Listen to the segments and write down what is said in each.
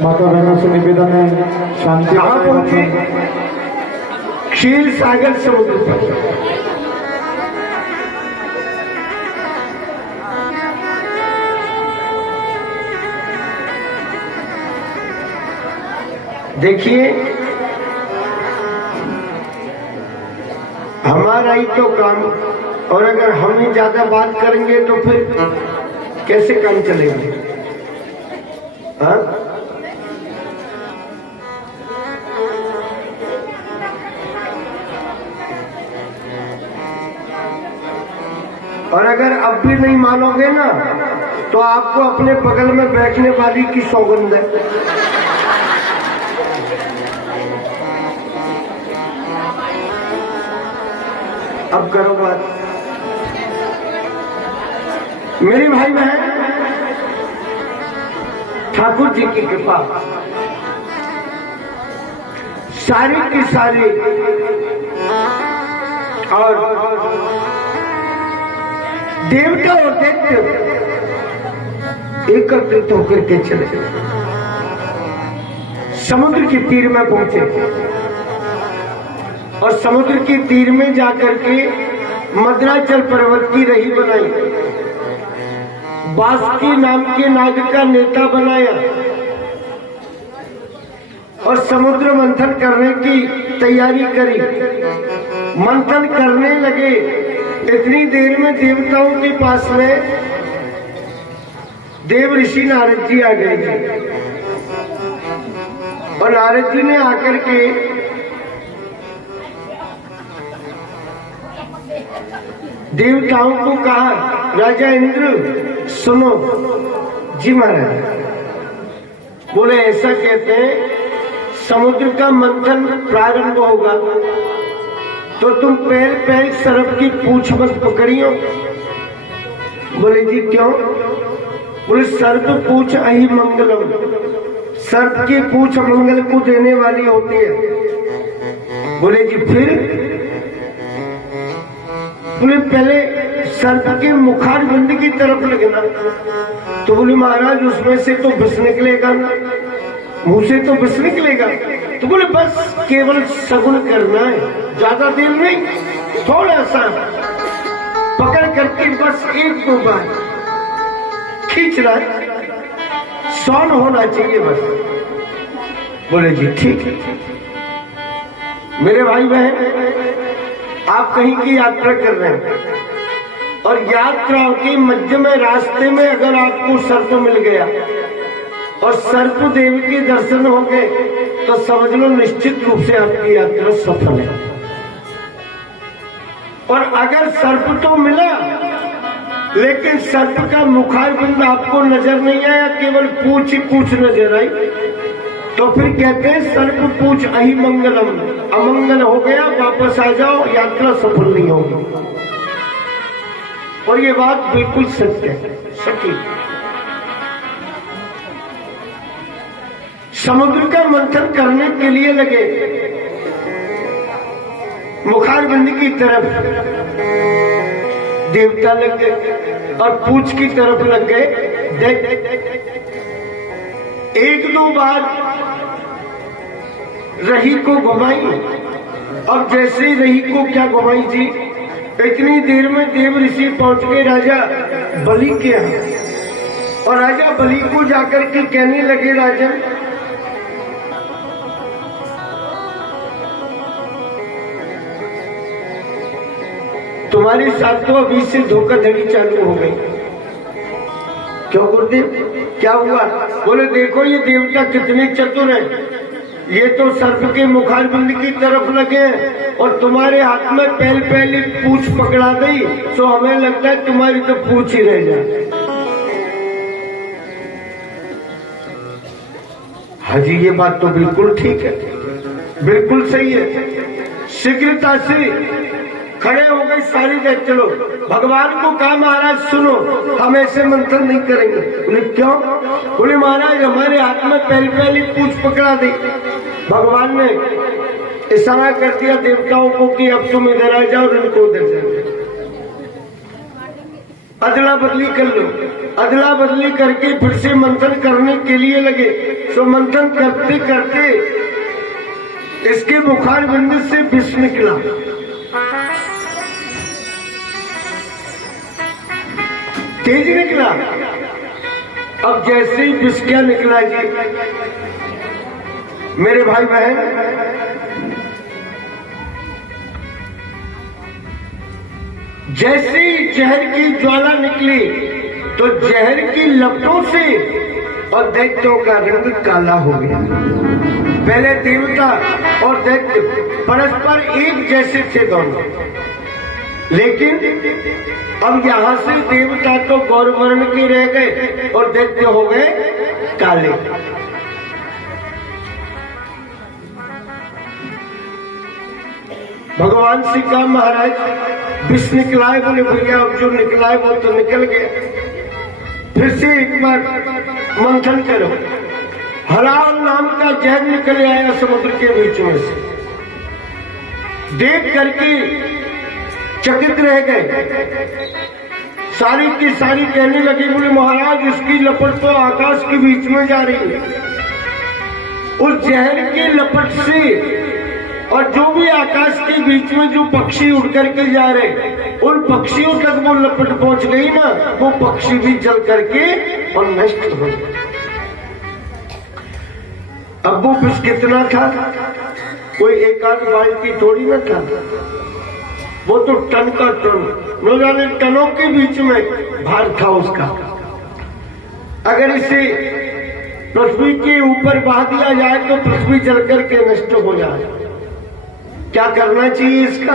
माता बहनों से निवेदन है शांति कहाँ पहुंचे? क्षीर सागर समुद्र पर। देखिए हमारा ही तो काम, और अगर हम ही ज्यादा बात करेंगे तो फिर कैसे काम चलेंगे? हाँ? और अगर अब भी नहीं मानोगे ना तो आपको अपने बगल में बैठने वाली की सौगंध है। अब करो बात। मेरी भाई बहन, ठाकुर जी की कृपा सारी की सारी और देवता और दैत्य एकत्रित होकर के चले समुद्र के तीर में पहुंचे और समुद्र के तीर में जाकर के मद्राचल पर्वत की रही बनाई, बासुकी नाम के नाग का नेता बनाया और समुद्र मंथन करने की तैयारी करी। मंथन करने लगे, इतनी देर में देवताओं के पास में देव ऋषि नारद जी आ गए थे और नारद जी ने आकर के देवताओं को कहा, राजा इंद्र सुनो। जी महाराज। बोले ऐसा कहते हैं समुद्र का मंथन प्रारंभ होगा तो तुम पैर पैर सर्प की पूंछ मत पकड़ियो। बोले जी क्यों? बोले सर्प पूंछ अहि मंगलम, सर्प की पूंछ मंगल को देने वाली होती है। बोले जी फिर? बोले पहले सर्प के मुखार बंद की तरफ लगना। तो बोले महाराज उसमें से तो विष निकलेगा ना, मुंह से तो विष निकलेगा। तो बोले बस केवल सगुन करना है, ज्यादा देर नहीं, थोड़ा सा पकड़ करके बस एक दो बार खींचना, सौन होना चाहिए बस। बोले जी ठीक है। मेरे भाई बहन, आप कहीं की यात्रा कर रहे हैं और यात्रा के मध्य में रास्ते में अगर आपको सर्प मिल गया और सर्प देव के दर्शन हो गए तो समझ लो निश्चित रूप से आपकी यात्रा सफल है। और अगर सर्प तो मिला लेकिन सर्प का मुखारबिंद आपको नजर नहीं आया, केवल पूंछ ही पूंछ नजर आई, तो फिर कहते हैं सर्प पूंछ अहि मंगलम, अमंगल हो गया, वापस आ जाओ, यात्रा सफल नहीं होगी। और ये बात बिल्कुल सत्य है, सटीक। समुद्र का मंथन करने के लिए लगे, मुखारबिंद की तरफ देवता लग गए और पूंछ की तरफ लग गए। एक दो बार रही को घुमाई और जैसे ही रही को क्या घुमाई थी, इतनी देर में देव ऋषि पहुंच गए राजा बलि के यहाँ और राजा बलि को जाकर के कहने लगे, राजा तुम्हारे साथ तो अभी से धोखाधड़ी चालू हो गई। क्यों गुरुदेव, क्या हुआ? बोले देखो ये देवता कितने चतुर हैं, ये तो सर्प के मुखारबिंद की तरफ लगे और तुम्हारे हाथ में पहली पूंछ पकड़ा गई, तो हमें लगता है तुम्हारी तो पूंछ ही रह जाए। हाँ जी, ये बात तो बिल्कुल ठीक है, बिल्कुल सही है। शीघ्रता से खड़े हो गए सारी देख, चलो भगवान को कहा महाराज सुनो, हम ऐसे मंथन नहीं करेंगे। बोले क्यों? बोले महाराज हमारे हाथ में पहली पूंछ पकड़ा दी। भगवान ने इशारा कर दिया देवताओं को कि अब तुम इधर आ जाओ और इनको उधर जाओ। अदला बदली कर लो। अदला बदली करके फिर से मंथन करने के लिए लगे। सो मंथन करते करते इसके बुखार बिंदु से विष निकला। तेज निकला। अब जैसे ही विष क्या निकला जी, मेरे भाई बहन, जैसे ही जहर की ज्वाला निकली तो जहर की लपटों से और दैत्यों का रंग काला हो गया। पहले देवता और दैत्य परस्पर एक जैसे थे दोनों, लेकिन अब यहां से देवता तो गौरवर्ण के रह गए और दैत्य हो गए काले। भगवान से कहा महाराज विष निकला है। बोले भैया अब जो निकला है वो तो निकल गया, फिर से एक बार मंथन करो। हलाल नाम का जहर निकल आया समुद्र के बीच में से। देख करके चकित रह गए। सारी की सारी कहने लगी, बोले महाराज इसकी लपट तो आकाश के बीच में जा रही है। उस जहर के लपट से और जो भी आकाश के बीच में जो पक्षी उड़ करके जा रहे, उन पक्षियों तक वो लपट पहुंच गई ना, वो पक्षी भी जल करके और नष्ट हो गए। अब वो विष कितना था? कोई एक आध बाल्टी थोड़ी ना था, वो तो टन का टन, न जाने टनों के बीच में भार था उसका। अगर इसे पृथ्वी के ऊपर बहा दिया जाए तो पृथ्वी जल करके नष्ट हो जाए। क्या करना चाहिए इसका?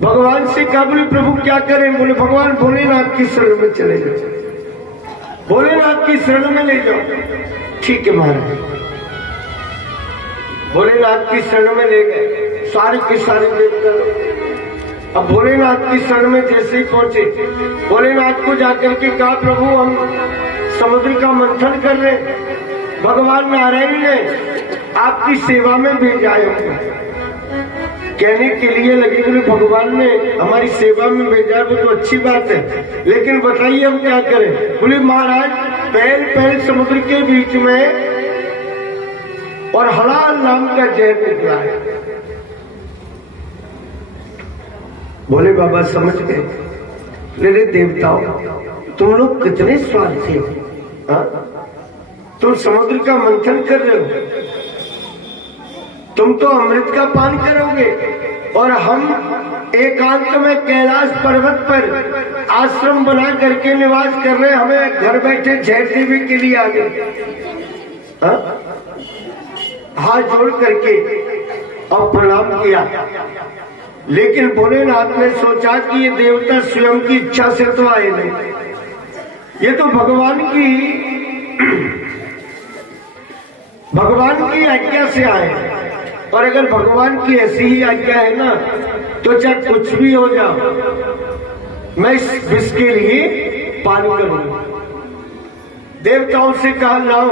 भगवान से कहा, बोले प्रभु क्या करें? बोले भगवान भोलेनाथ की शरण में चले जाओ, भोलेनाथ की शरण में ले जाओ। ठीक है महाराज, भोलेनाथ की शरण में ले गए। सारे के सारे देवता अब भोलेनाथ की शरण में जैसे ही पहुंचे, भोलेनाथ को जाकर के कहा प्रभु हम समुद्र का मंथन कर रहे, भगवान नारायण ने आपकी सेवा में भेजा है। कहने के लिए लगे, बोले भगवान ने हमारी सेवा में भेजा वो तो अच्छी बात है, लेकिन बताइए हम क्या करें? बोले महाराज पहल पहल समुद्र के बीच में और हलाल नाम का जहर निकला है। बोले बाबा समझ गए। मेरे देवताओं तुम लोग कितने स्वार्थी हो, तुम समुद्र का मंथन कर रहे हो, तुम तो अमृत का पान करोगे और हम एकांत में कैलाश पर्वत पर आश्रम बना करके निवास कर रहे, हमें घर बैठे जहर देवी के लिए आ गए। हाथ जोड़ करके और प्रणाम किया, लेकिन भोलेनाथ ने सोचा कि ये देवता स्वयं की इच्छा से तो आए नहीं, ये तो भगवान की आज्ञा से आए। और अगर भगवान की ऐसी ही आज्ञा है ना तो चाहे कुछ भी हो जाओ मैं इस विष के लिए पान करूंगा। देवताओं से कहा लाओ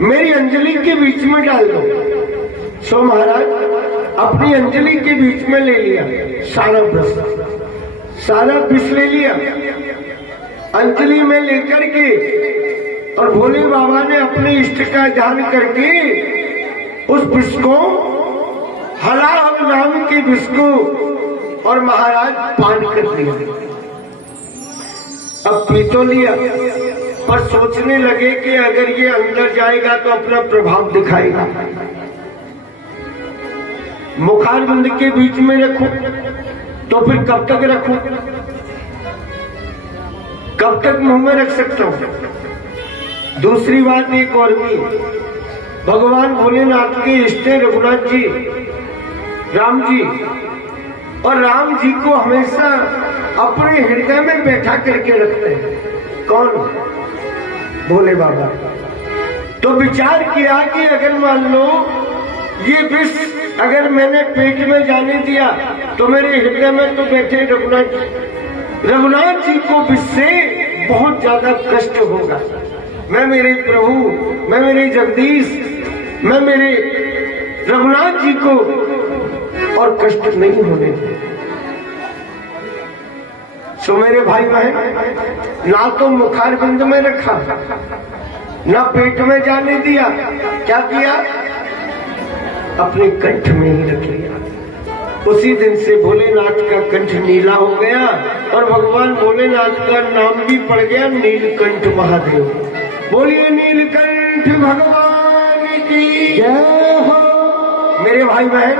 मेरी अंजलि के बीच में डाल दो। सो महाराज अपनी अंजलि के बीच में ले लिया सारा विष ले लिया अंजलि में लेकर के, और भोले बाबा ने अपने इष्ट का ध्यान करके उस विष को, हलाल नाम के विष को, और महाराज पान कर लिया। अब पी तो लिया, पर सोचने लगे कि अगर ये अंदर जाएगा तो अपना प्रभाव दिखाएगा। मुखारबंद के बीच में रखूं तो फिर कब तक रखूं, कब तक मुंह में रख सकता हूं? दूसरी बात एक और भी, भगवान भोलेनाथ के इष्ट रघुनाथ जी, राम जी, और राम जी को हमेशा अपने हृदय में बैठा करके रखते हैं। कौन? भोले बाबा। तो विचार किया कि अगर मान लो ये विष अगर मैंने पेट में जाने दिया तो मेरे हृदय में तो बैठे रघुनाथ जी को विष से बहुत ज्यादा कष्ट होगा। मैं मेरे प्रभु, मैं मेरे जगदीश, मैं मेरे रघुनाथ जी को और कष्ट नहीं होने। सो मेरे भाई बहन, ना तो मुखारबिंद में रखा, ना पेट में जाने दिया, क्या किया? अपने कंठ में ही रख लिया। उसी दिन से भोलेनाथ का कंठ नीला हो गया और भगवान भोलेनाथ का नाम भी पड़ गया नीलकंठ महादेव। बोलिए नीलकंठ भगवान की जय हो। मेरे भाई बहन,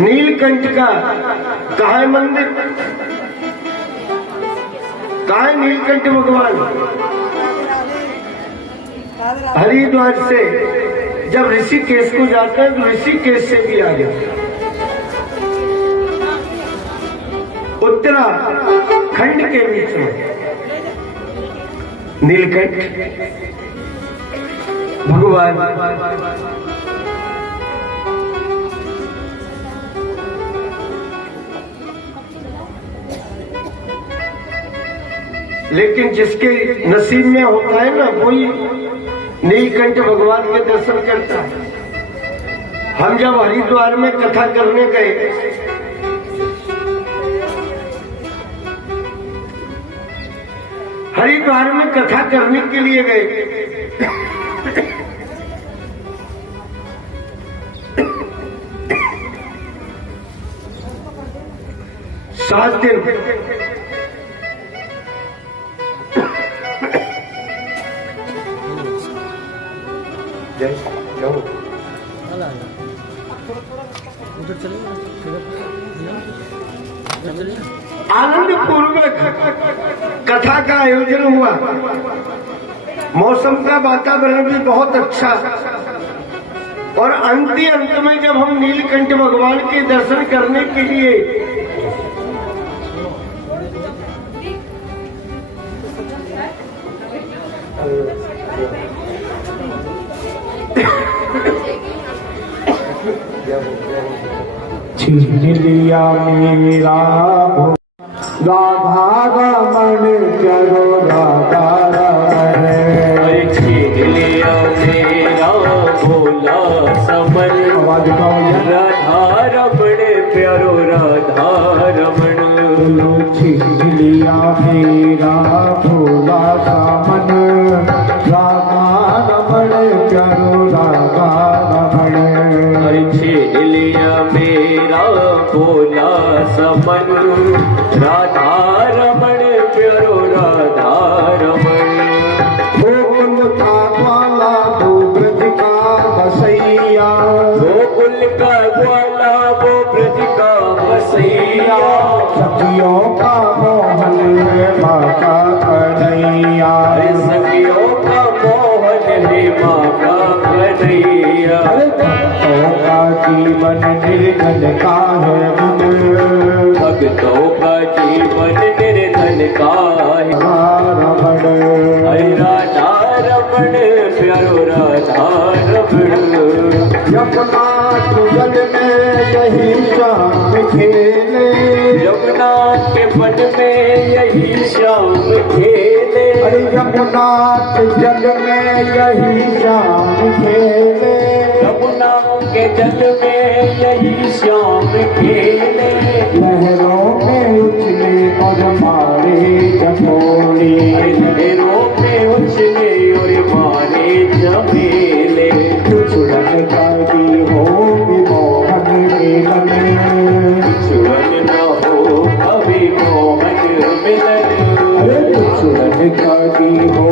नीलकंठ का कहाँ है मंदिर? कहाँ है नीलकंठ भगवान? हरिद्वार से जब ऋषिकेश को जाते हैं तो ऋषिकेश से भी आ गया। उत्तराखंड के बीच में नीलकंठ भगवान लेकिन जिसके नसीब में होता है ना, वही नीलकंठ भगवान के दर्शन करता है। हम जब हरिद्वार में कथा करने गए, हरिद्वार में कथा करने के लिए गए, 7 दिन आनंद पूर्वक कथा का आयोजन हुआ। मौसम का वातावरण भी बहुत अच्छा, और अंत में जब हम नीलकंठ भगवान के दर्शन करने के लिए छीन लिया मेरा राधा रमण चलो राधा रमण, छीन लिया मेरा भोला समन, राधा रमण प्यारो राधा रमण। छीन लिया मेरा भोला समन, राधा रमण चलो राधा रमण। छीन लिया मेरा भोला समन, राधा रमण प्यारो राधा रमण। गोकुल का ग्वाला वो ब्रज का बसैया, गोकुल का ग्वाला वो ब्रज का बसैया, सखियों का मोहन है माँ का कन्हैया, सखियों का मोहन है माँ का कन्हैया। भक्तों का जीवन निर्धन का है मन, भक्तों का जीवन निर्धन का है रमण। राधा रमण प्यारो राधा रमण। यमुना जल में यही श्याम खेले, यमुना के पट में यही श्याम खेले, अरे यमुना जल में यही श्याम खेले, यमुना के जल में यही श्याम खेले। लहरों में उछले और मारे जमोली, लहरों में उछले और मारे झमेले। छुड़न कभी हो मोहन मिलन, छुड़न न हो कभी मोहन मिलन, अरे छुड़न कभी हो